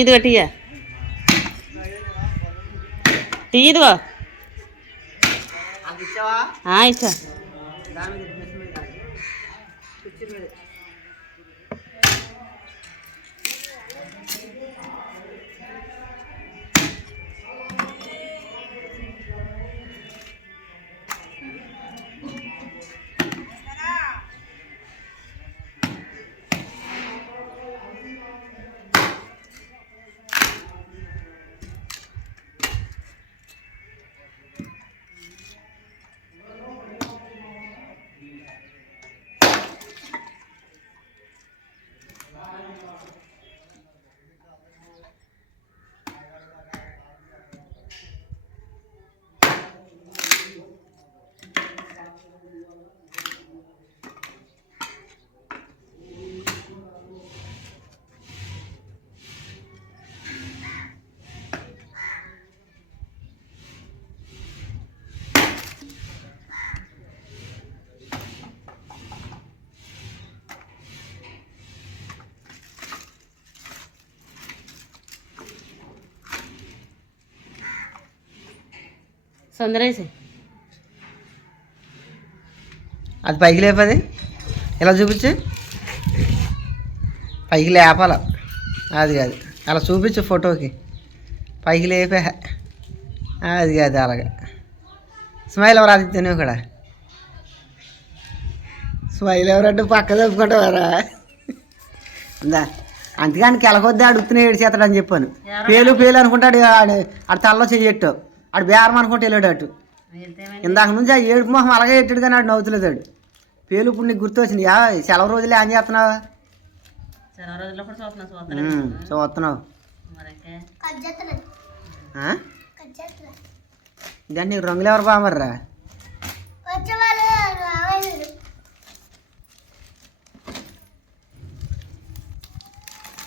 ఇదిగో టీయా టీ ఇదిగో. ఇచ్చా. సందరేసి అది పైకి లేపది. ఇలా చూపించు? పైకి లేపాల. అది కాదు. అలా చూపించు ఫోటోకి. పైకి లేపే. అది కాదు అలాగా. స్మైల్ ఎవరు అది తినేవి కూడా? స్మైల్ ఎవరంటే పక్క తప్పుకుంటావారా అందా అందుకని కెలకొద్ది అడుగుతున్నా ఏడు చేస్తాడు అని చెప్పాను. పేలు పేలు అనుకుంటాడు ఆడు. ఆడు తలలో చెయ్యట్టు. ఆడు బేరం అనుకుంటే వెళ్ళాడు అటు. ఇందాక నుంచి ఆ ఏడుపు మొహం అలాగే ఎట్టాడు కానీ ఆడు నవ్వుతలేదు ఆడు. పేలు ఇప్పుడు నీకు గుర్తు వచ్చింది యా సెలవు రోజులే ఏం చేస్తున్నావు? చూస్తున్నావు మరకే ఆ? దాన్ని నీకు రంగులు ఎవరు బామర్రా?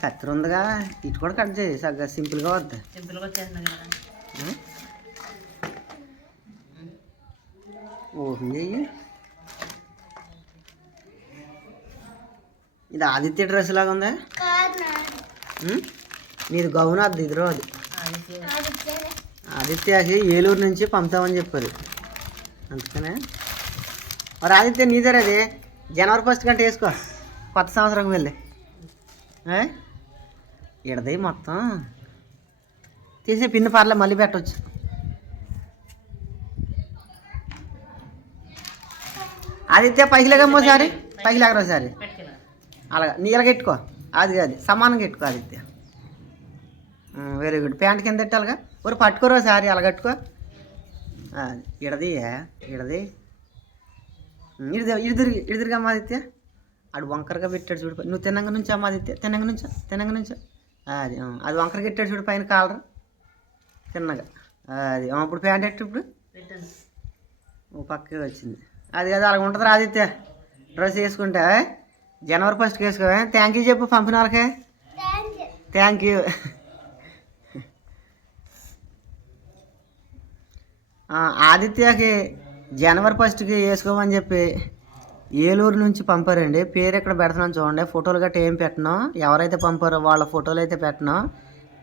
కత్తిరి ఉందిగా. ఇటు కూడా కట్ చేయి. సగ్గా సింపుల్గా వద్దా. సింపుల్గా వచ్చేస్తున్నాయి చెయ్యి ఇది ఆదిత్య డ్రెస్ లాగా ఉందా? ఉమ్? నీది. గౌన్ వద్దు ఇది రోజు ఆదిత్యకి ఏలూరు నుంచి పంపుతామని చెప్పారు. అందుకనే. మరి ఆదిత్య నీదేరా అది జనవరి ఫస్ట్ కంటే వేసుకో. కొత్త సంవత్సరం వెళ్ళి? ఇడది మొత్తం. తీసి పిన్ని పర్లే మళ్ళీ పెట్టవచ్చు ఆదిత్య పైకి లేకమ్మో సారి? పైకి లేకరా సారి. అలాగా. నీ ఇలాగ ఎట్టుకో. అది అది సమానంగా ఎట్టుకో ఆదిత్య. వెరీ గుడ్ ప్యాంట్ కింద పెట్టాలిగా? ఒరు పట్టుకోరా సారీ అలా కట్టుకో ఇడది ఇడది ఇడిది ఇడి తిరిగి ఇడి తిరిగమ్మా ఆదిత్య. ఆడు వంకరగా పెట్టాడు చూడు నువ్వు తినంగా నుంచి అమ్మ ఆదిత్య? తినంగా నుంచో? తినంగా నుంచో? అది అది వంకరగా పెట్టాడు చూడు పైన కాలరు. తిన్నగా. అది ఆ, ఇప్పుడు ప్యాంట్ ఎట్టు ఇప్పుడు? ఓ పక్కకి వచ్చింది. అది కదా అలాగ ఉంటుంది ఆదిత్య. డ్రెస్ వేసుకుంటే జనవరి ఫస్ట్కి వేసుకోవే థ్యాంక్ యూ చెప్పు పంపిన వాళ్ళకే. థ్యాంక్ యూ ఆదిత్యకి జనవరి ఫస్ట్కి వేసుకోమని చెప్పి ఏలూరు నుంచి పంపారండి. పేరు ఎక్కడ పెడుతున్నాను చూడండి. ఫోటోలు గట్రా ఏం పెట్టను. ఎవరైతే పంపారో వాళ్ళ ఫోటోలు అయితే పెట్టను.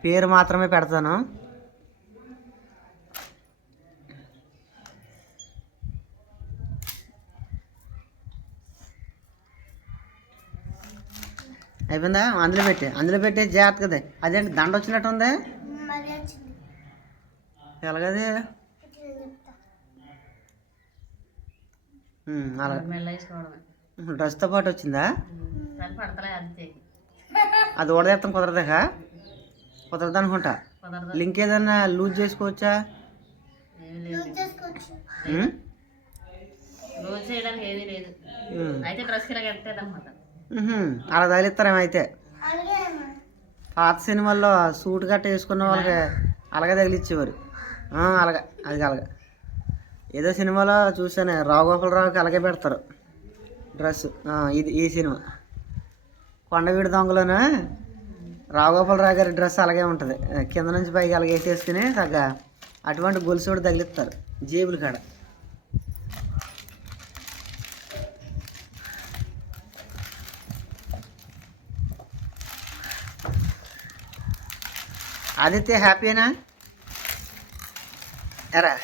పేరు మాత్రమే పెడతాను. అయిపోయిందా? అందులో పెట్టి అందులో పెట్టి జాగ్రత్త కదా అదేంటి దండ వచ్చినట్టు ఉంది? ఎలాగది? ఉమ్, అలా. మెల్ల వేసుకోవడమే. డ్రెస్తో పాటు వచ్చిందా? అది ఓడదేస్తాం కుదరదాక? కుదరదు అనుకుంటా. కుదరదు. లింక్ ఏదన్నా లూజ్ చేసుకోవచ్చా? ఏమీ లేదు. ఉమ్? రోజు చేయడానికి ఏమీ లేదు. అయితే డ్రెస్కి ఇలా కట్టేది అనమాట ఉహుం. అలా తగిలిస్తారేమో అయితే. పాత సినిమాల్లో సూట్ గట్ట వేసుకున్న వాళ్ళకి అలాగే తగిలిచ్చేవారు. ఆ, అలాగే అది అలాగా. ఏదో సినిమాలో చూసాను రావుగోపాలరావుకి అలాగే పెడతారు. డ్రెస్ ఇది ఈ సినిమా. కొండవీడి దొంగలోనే రావుగోపాలరావు గారి డ్రెస్ అలాగే ఉంటుంది. కింద నుంచి పైకి అలాగే వేసేసుకుని తగ్గ అటువంటి గొలుసు కూడా తగిలిస్తారు. జేబులు కాడ. ఆదిత్య హ్యాపీనా ఎరా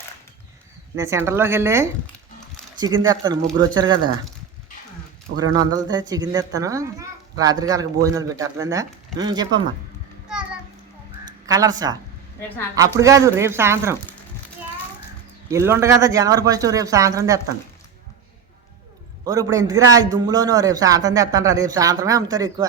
నేను సెంటర్లోకి వెళ్ళి చికెన్ తెస్తాను. ముగ్గురు వచ్చారు కదా. ఒక రెండు వందలతో చికెన్ తెస్తాను. రాత్రికి వాళ్ళకి భోజనాలు పెట్టి అర్థమైందా? చెప్పమ్మా. కలర్సా రేపు సాయంత్రం. అప్పుడు కాదు రేపు సాయంత్రం. ఎల్లుండ కదా జనవరి ఫస్ట్ రేపు సాయంత్రం తెస్తాను. ఓరు ఇప్పుడు ఎందుకురా ఈ దుమ్ములోను? రేపు సాయంత్రం తెస్తాను రా రేపు సాయంత్రమే అమ్ముతారు ఎక్కువ.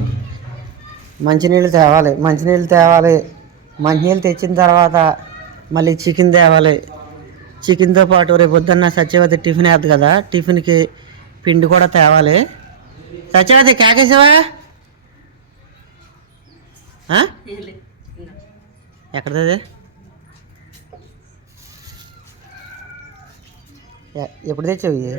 మంచినీళ్ళు తేవాలి మంచినీళ్ళు తేవాలి. మంచినీళ్ళు తెచ్చిన తర్వాత మళ్ళీ చికెన్ తేవాలి. చికెన్తో పాటు రేపు పొద్దున్న సత్యవతి టిఫిన్ వేద్దు కదా టిఫిన్కి పిండి కూడా తేవాలి. సత్యవతి కేకేసావా ఎక్కడది ఎప్పుడు తెచ్చావు ఇవి?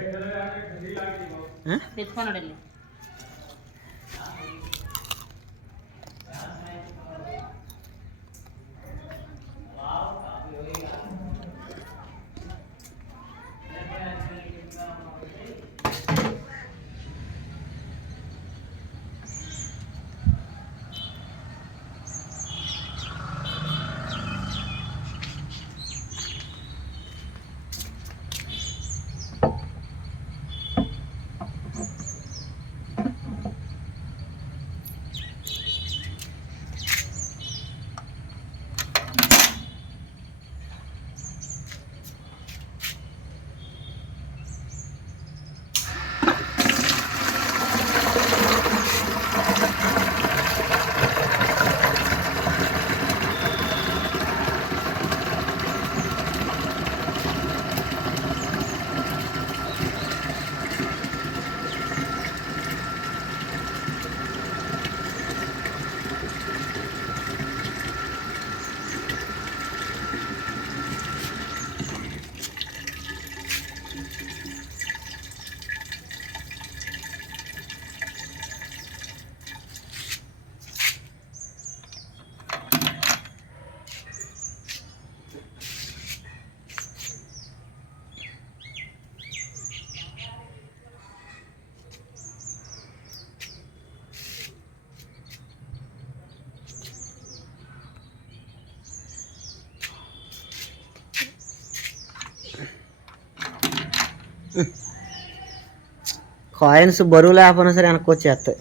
కాయిన్స్ బరువు లేకపోయినా సరే వెనక్కి వచ్చేస్తాయి.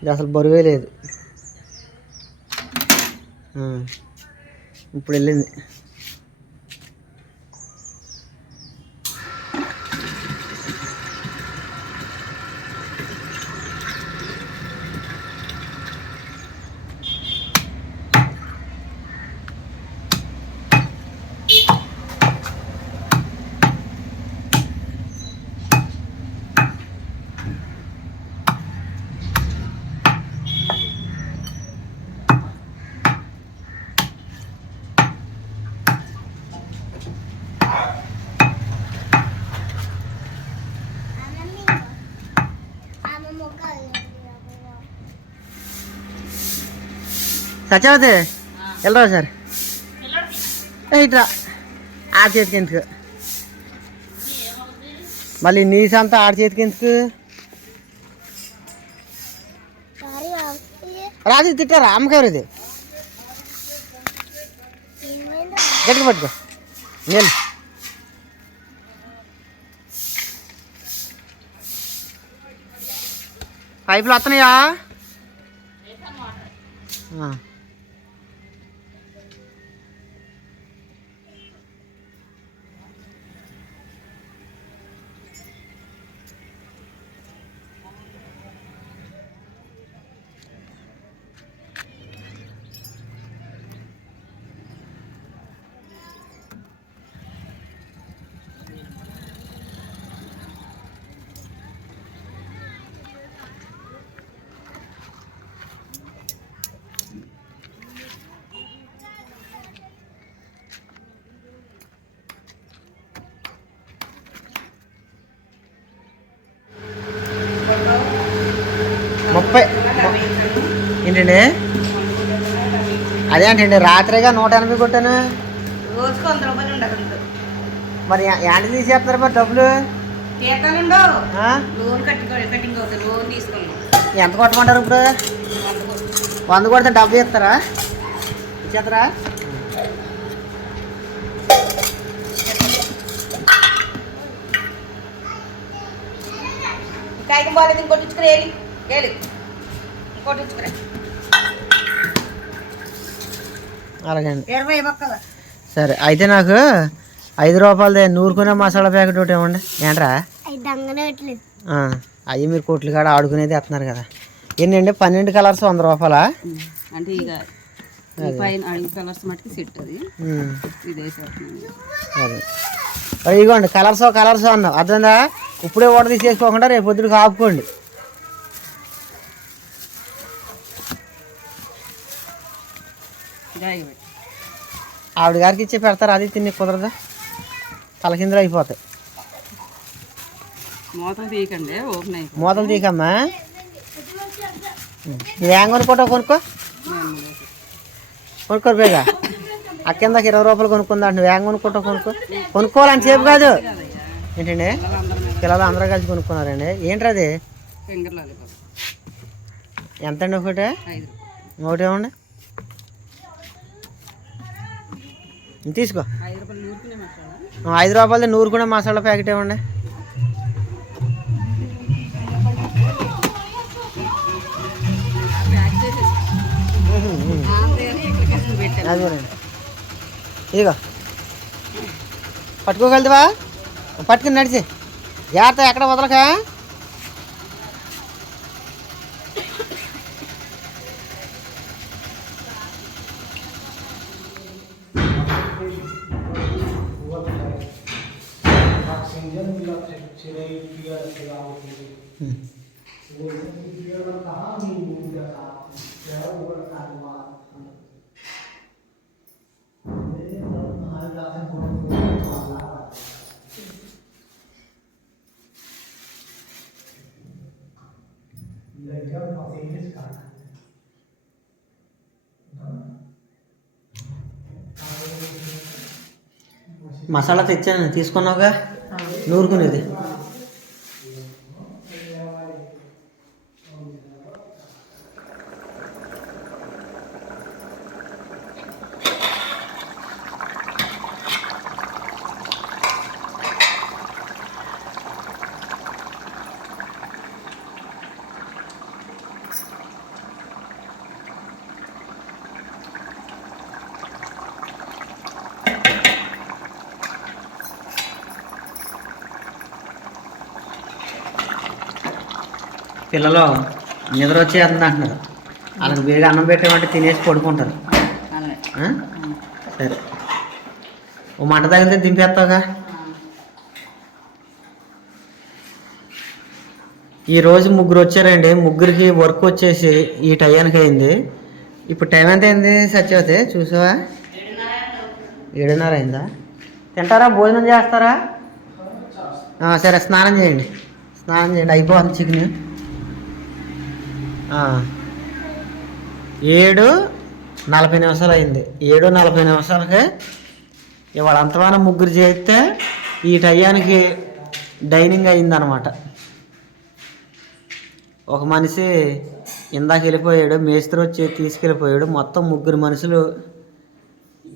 ఇది అసలు బరువే లేదు. ఇప్పుడు వెళ్ళింది. సత్యవతి వెళ్ళరా సార్. ఏ ఇట్రా ఆ చేతికి ఎందుకు? మళ్ళీ నీ సంత ఆడ చేతికి ఎందుకు? రాజు తిట్టారా? అమ్మగారు ఇది. గట్టి పట్టుకో. నేను. పైపులు వస్తున్నాయా? ఏంటండి అదేంటండి రాత్రిగా నూట ఎనభై కొట్టాను. రోజుకు వంద రూపాయలు ఉండదు మరి యాంటీ తీసేస్తున్నారు మరి డబ్బులు? ఎంత కొట్టమంటారు ఇప్పుడు? వంద కొడితే డబ్బు ఇస్తారా? ఇచ్చేస్తారా? కాగితం బాగాలేదు ఇంకోటి ఇచ్చుకుని వెళ్ళి వెళ్ళి. ఇంకోటి ఇచ్చుకురా అలాగే అండి ఇరవై సరే అయితే నాకు ఐదు రూపాయలది నూరుకునే మసాలా ప్యాకెట్ ఒకటి ఇవ్వండి. ఏంట్రా? ఆ, అవి మీరు కోట్లు కాడ ఆడుకునేది ఎత్తున్నారు కదా. ఎన్నండి? పన్నెండు కలర్స్ వంద రూపాయలా? అంటే ఇక ఈ పైన ఐదు కలర్స్ సెట్ అది. అదే. ఇదిగోండి కలర్స్ కలర్స్ అన్నావు. అర్థందా ఇప్పుడే ఓటర్ తీసేసుకోకుండా రేపు పొద్దుడికి ఆపుకోండి ఆవిడ గారికి ఇచ్చి పెడతారు అది తిని కుదరదా. తలకిందులు అయిపోతాయి. మూతలు తీయకండి ఓపెన్ అయిపోయి మూతలు తీకమ్మా ఏం కొనుక్కోటో కొనుక్కో. కొనుక్కోరు బేగా ఆ కిందకి ఇరవై రూపాయలు కొనుక్కుందా నువ్వు ఏం కొనుక్కుంటావు కొనుక్కో. కొనుక్కోవాలని సేపు కాదు. ఏంటండి? పిల్లలు అందరూ కలిసి కొనుక్కున్నారండి. లాలిపాప్. ఎంత అండి ఒకటి ఐదు రూపాయలు ఒకటి ఇవ్వండి ఇది తీసుకో. ఐదు రూపాయలు నూరుకునే మసాలా? ఆ, ఐదు రూపాయలది నూరు కూడా మసాలా ప్యాకెట్ ఇవ్వండి ఇదిగో. పట్టుకోగలదువా? పట్టుకుని నడిచి. జాగ్రత్త ఎక్కడ వదలక? మసాలా తెచ్చాను. తీసుకున్నావుగా? నూరుకునేది. పిల్లలు నిద్ర వచ్చేస్తుంది అంటున్నారు వాళ్ళకి బేగా అన్నం పెట్టామంటే తినేసి పడుకుంటారు? సరే. ఓ మంట తగిలితే దింపేస్తావుగా? ఈ రోజు ముగ్గురు వచ్చారండి. ముగ్గురికి వర్క్ వచ్చేసి ఈ టైంకి అయింది. ఇప్పుడు టైం ఎంత అయింది సత్యవతి? చూసావా? ఏడున్నర అయిందా? తింటారా? భోజనం చేస్తారా? సరే స్నానం చేయండి. స్నానం చేయండి. అయిపోతుంది చికెన్. ఏడు నలభై నిమిషాలు అయింది. ఏడు నలభై నిమిషాలకి ఇవాళ అంతమానం ముగ్గురు చేస్తే ఈ టయానికి డైనింగ్ అయిందనమాట. ఒక మనిషి ఇందాక వెళ్ళిపోయాడు మేస్త్రి వచ్చి తీసుకెళ్ళిపోయాడు. మొత్తం ముగ్గురు మనుషులు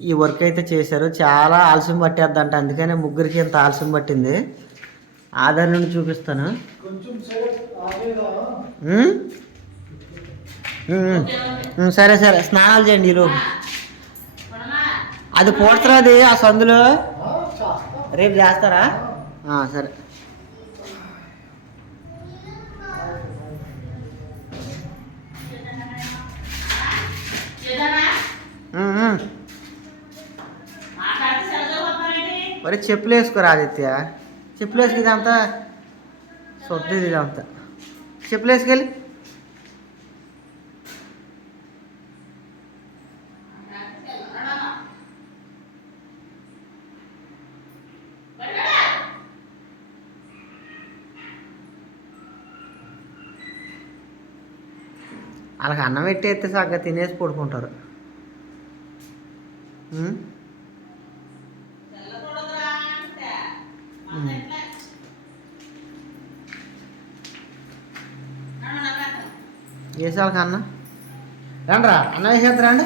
ఈ వర్క్ అయితే చేశారు. చాలా ఆలస్యం పట్టేద్దంట. అందుకనే ముగ్గురికి ఇంత ఆలస్యం పట్టింది. ఆధార్ నుండి చూపిస్తాను. సరే సరే. స్నానాలు చేయండి ఈరోజు. అది పోడుతున్నది ఆ సందులో. రేపు చేస్తారా? సరే. మరి చెప్పులు వేసుకోరా ఆదిత్య? చెప్పులు వేసుకు అంతా సొద్దు ఇదంతా. చెప్పులు వేసుకెళ్ళి. వాళ్ళకి అన్నం పెట్టేస్తే సగ్గా తినేసి పడుకుంటారు. వేసాలి కన్నా అన్నం? రండి రా అన్నం వేసేద్దరా అండి